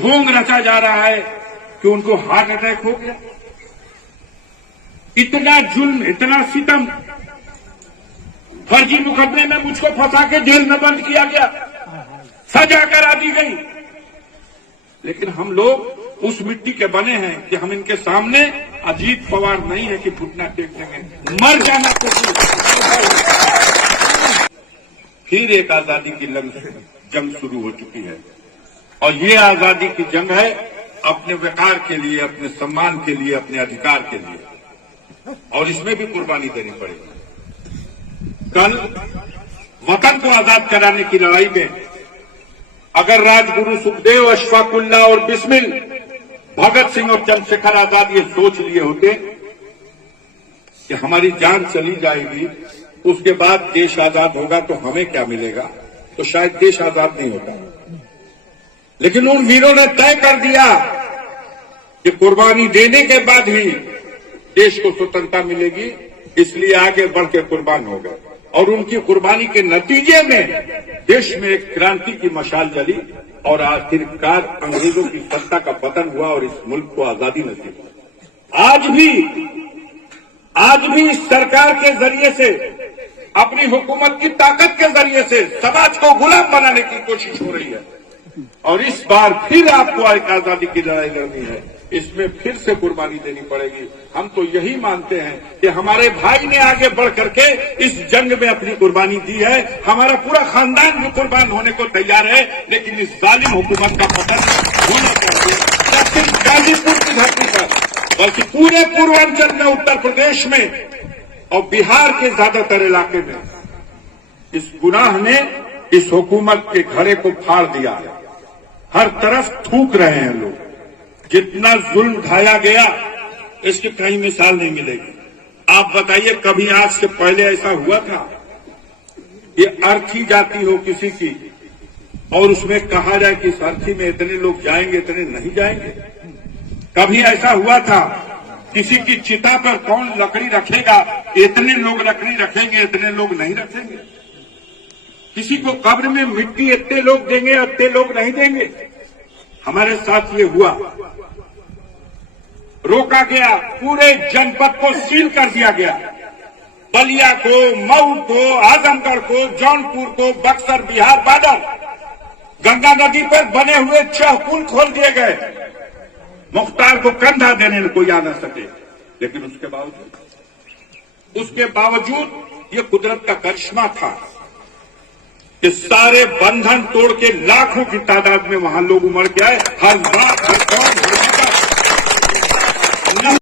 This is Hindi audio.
ढोंग रचा जा रहा है कि उनको हार्ट अटैक हो गया। इतना जुल्म, इतना सितम, फर्जी मुकदमे में मुझको फंसा के जेल में बंद किया गया, सजा करा दी गई। लेकिन हम लोग उस मिट्टी के बने हैं कि हम इनके सामने अजीत पवार नहीं है कि घुटना टेक देंगे, मर जाना तो फिर एक आजादी की जंग शुरू हो चुकी है। और ये आजादी की जंग है अपने वकार के लिए, अपने सम्मान के लिए, अपने अधिकार के लिए, और इसमें भी कुर्बानी देनी पड़ेगी। कल वतन को आजाद कराने की लड़ाई में अगर राजगुरु सुखदेव, अशफाकुल्ला और बिस्मिल, भगत सिंह और चंद्रशेखर आजाद ये सोच लिए होते कि हमारी जान चली जाएगी, उसके बाद देश आजाद होगा तो हमें क्या मिलेगा, तो शायद देश आजाद नहीं होता। लेकिन उन वीरों ने तय कर दिया कि कुर्बानी देने के बाद ही देश को स्वतंत्रता मिलेगी, इसलिए आगे बढ़ के कुर्बान हो गए। और उनकी कुर्बानी के नतीजे में देश में एक क्रांति की मशाल जली और आखिरकार अंग्रेजों की सत्ता का पतन हुआ और इस मुल्क को आजादी नसीब हुई। आज भी इस सरकार के जरिए से, अपनी हुकूमत की ताकत के जरिए से समाज को गुलाम बनाने की कोशिश हो रही है। और इस बार फिर आपको एक आजादी की लड़ाई लड़नी है, इसमें फिर से कुर्बानी देनी पड़ेगी। हम तो यही मानते हैं कि हमारे भाई ने आगे बढ़ करके इस जंग में अपनी कुर्बानी दी है, हमारा पूरा खानदान भी कुर्बान होने को तैयार है, लेकिन इस जालिम हुकूमत का पतन होना चाहिए। न सिर्फ गाजीपुर की धरती पर बल्कि पूरे पूर्वांचल में, उत्तर प्रदेश में और बिहार के ज्यादातर इलाके में इस गुनाह ने इस हुकूमत के घड़े को फाड़ दिया है। हर तरफ थूक रहे हैं लोग। जितना जुल्म ढाया गया, इसकी कहीं मिसाल नहीं मिलेगी। आप बताइए, कभी आज से पहले ऐसा हुआ था? ये अर्थी जाति हो किसी की और उसमें कहा जाए कि इस अर्थी में इतने लोग जाएंगे, इतने नहीं जाएंगे? कभी ऐसा हुआ था? किसी की चिता पर कौन लकड़ी रखेगा, इतने लोग लकड़ी रखेंगे, इतने लोग नहीं रखेंगे? किसी को कब्र में मिट्टी इतने लोग देंगे, इतने लोग नहीं देंगे? हमारे साथ ये हुआ, रोका गया, पूरे जनपद को सील कर दिया गया। बलिया को, मऊ को, आजमगढ़ को, जौनपुर को, बक्सर, बिहार, बादल, गंगा नदी पर बने हुए 6 पुल खोल दिए गए। मुख्तार को कंधा देने कोई आ न सके। लेकिन उसके बावजूद ये कुदरत का करिश्मा था कि सारे बंधन तोड़ के लाखों की तादाद में वहां लोग उमड़ के आए। हर बात